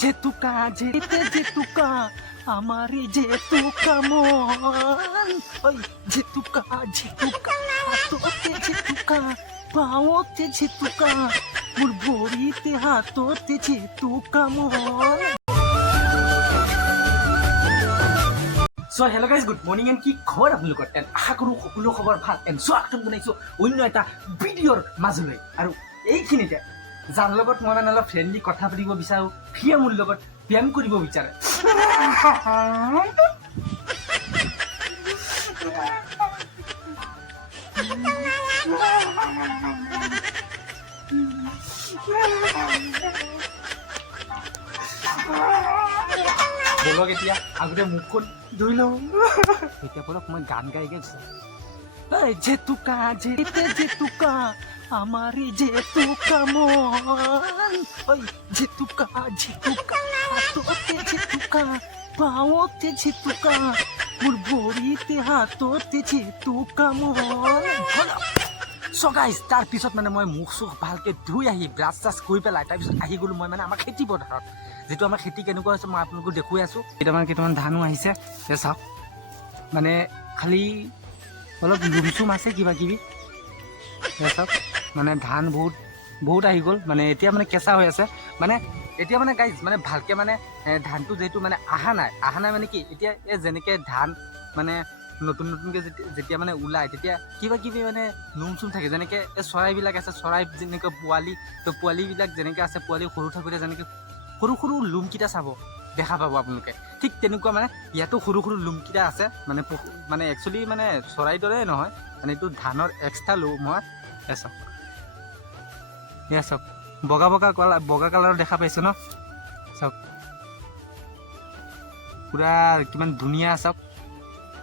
যেতুকা যেতুকা আমারে যেতুকা মন ওই যেতুকা যেতুকা হাততে যেতুকা পাওতে যেতুকা মোর ভৰিতে হাততে যেতুকা মন। So hello' guys, good morning and কি খবৰ আপোনালোকৰ? এণ্ড আশা কৰোঁ সকলো খবৰ ভাল। এণ্ড স্বাগতম জনাইছোঁ অন্য এটা ভিডিঅ'ৰ মাজলৈ। আৰু এইখিনিতে যাৰ লগত মই মানে অলপ ফ্ৰেণ্ডলি কথা পাতিব বিচাৰোঁ, সিয়ে মোৰ লগত ব্যায়াম কৰিব বিচাৰে। বলক এতিয়া আগতে মুখখন ধুই লওঁ। এতিয়া বলক মই গান গাই গৈছোঁ। যেতুকা যেতুকা আমারে যেতুকা মন ওই যেতুকা যেতুকা হাততে যেতুকা পাওতে যেতুকা মোর ভৰিতে হাততে যেতুকা মন। চ' গাইজ, তাৰপিছত মানে মই মুখ চুখ ভালকৈ ধুই আহি ব্ৰাছ চাছ কৰি পেলাই তাৰপিছত আহি গ'লোঁ মই মানে আমাৰ খেতি পথাৰত। যিটো আমাৰ খেতি কেনেকুৱা হৈছে মই আপোনালোকক দেখুৱাই আছোঁ। কেইটামান ধানো আহিছে, চাওক মানে খালি অলপ লুমচুম আছে কিবা কিবি। চাওক মানে ধান বহুত আহি গ'ল। মানে এতিয়া মানে কেঁচা হৈ আছে। মানে এতিয়া মানে গাইজ মানে ভালকৈ মানে ধানটো যিহেতু মানে অহা নাই মানে কি এতিয়া এই যেনেকৈ ধান মানে নতুনকৈ যেতিয়া মানে ওলায় তেতিয়া কিবা কিবি মানে নোম চুম থাকে। যেনেকৈ এই চৰাইবিলাক আছে, চৰাই যেনেকৈ পোৱালি, তো পোৱালিবিলাক যেনেকৈ আছে, পোৱালি সৰু থাকোঁতে যেনেকৈ সৰু লুমকেইটা চাব দেখা পাব আপোনালোকে, ঠিক তেনেকুৱা মানে ইয়াতো সৰু লুমকেইটা আছে। মানে একচুৱেলি মানে চৰাইৰ দৰে নহয়, মানে এইটো ধানৰ এক্সট্ৰা লুম হয়। চাওক চাওক বগা কালাৰৰ দেখা পাইছোঁ ন? চাওক পূৰা কিমান ধুনীয়া। চাওক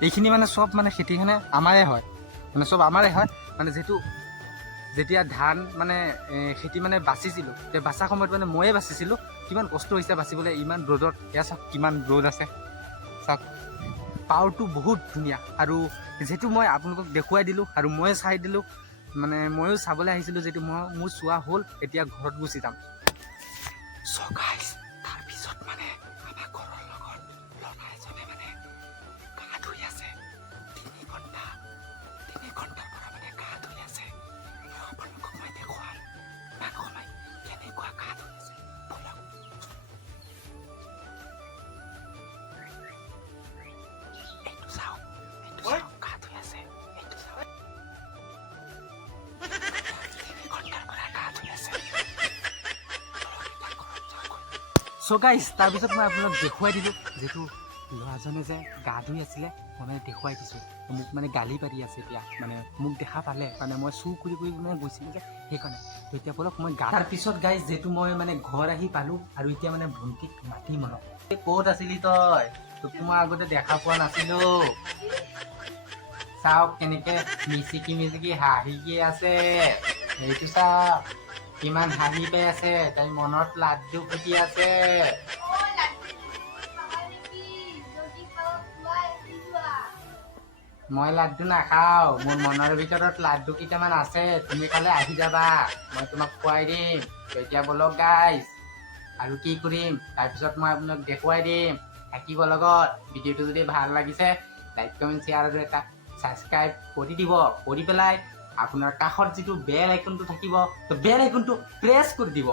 এইখিনি মানে চব মানে খেতিখনে আমাৰে হয়, মানে চব আমাৰে হয়। মানে যেতিয়া ধান মানে খেতি মানে বাচিছিলোঁ, তেতিয়া বাচা সময়ত মানে ময়ে বাচিছিলোঁ। কিমান কষ্ট হৈছে বাচিবলৈ ইমান ৰ'দত। এয়া চাওক কিমান ৰ'দ আছে। চাওক পাৱাৰটো বহুত ধুনীয়া। আৰু যিহেতু মই আপোনালোকক দেখুৱাই দিলোঁ আৰু ময়ে চাই দিলোঁ, মানে ময়ো চাবলৈ আহিছিলোঁ, যিহেতু মোৰ চোৱা হ'ল, এতিয়া ঘৰত গুচি যাম। চ' গাইজ, তাৰপিছত মানে আমাৰ ঘৰৰ লগত ল'ৰা এজনে মানে গা ধুই আছে। 3 ঘণ্টাৰ পৰা মানে গা ধুই আছে। আৰু আপোনালোকক মই দেখুৱাম ইমান সময় কেনেকুৱা গা ধুই আছে। বলক এইটো চাওক গা ধুই আছে। এইটো চাওক 3 ঘণ্টাৰ পৰা গা ধুই আছে। চ' গাইজ, তাৰপিছত মই আপোনাক দেখুৱাই দিলোঁ, যিহেতু ল'ৰাজনে যে গা ধুই আছিলে মই মানে দেখুৱাই দিছোঁ। মোক মানে গালি পাৰি আছে এতিয়া, মানে মোক দেখা পালে মানে মই চুৰ কৰি মানে গৈছিলোঁ যে সেইকাৰণে। তো এতিয়া বলক মই তাৰপিছত গাইজ, যিহেতু মই মানে ঘৰ আহি পালোঁ আৰু এতিয়া মানে ভণ্টিক মাতিম অলপ। ক'ত আছিলি তই? তোক মই আগতে দেখা পোৱা নাছিলোঁ। চাওক কেনেকৈ মিচিকি হাঁহি আছে। এইটো চাওক কিমান হাঁহি পাই আছে, তাই মনত লাড্ডু ফুটি আছে। মই লাড্ডু নাখাওঁ, মোৰ মনৰ ভিতৰত লাড্ডু কেইটামান আছে। তুমি খালে আহি যাবা, মই তোমাক খুৱাই দিম। এতিয়া বলক গাইজ, আৰু কি কৰিম তাৰপিছত মই আপোনাক দেখুৱাই দিম। থাকিব লগত। ভিডিঅ'টো যদি ভাল লাগিছে লাইক কমেণ্ট শ্বেয়াৰ আৰু এটা ছাবস্ক্ৰাইব কৰি দিব। কৰি পেলাই আপোনাৰ কাষত যিটো বেল আইকনটো থাকিব, তো বেল আইকনটো প্ৰেছ কৰি দিব।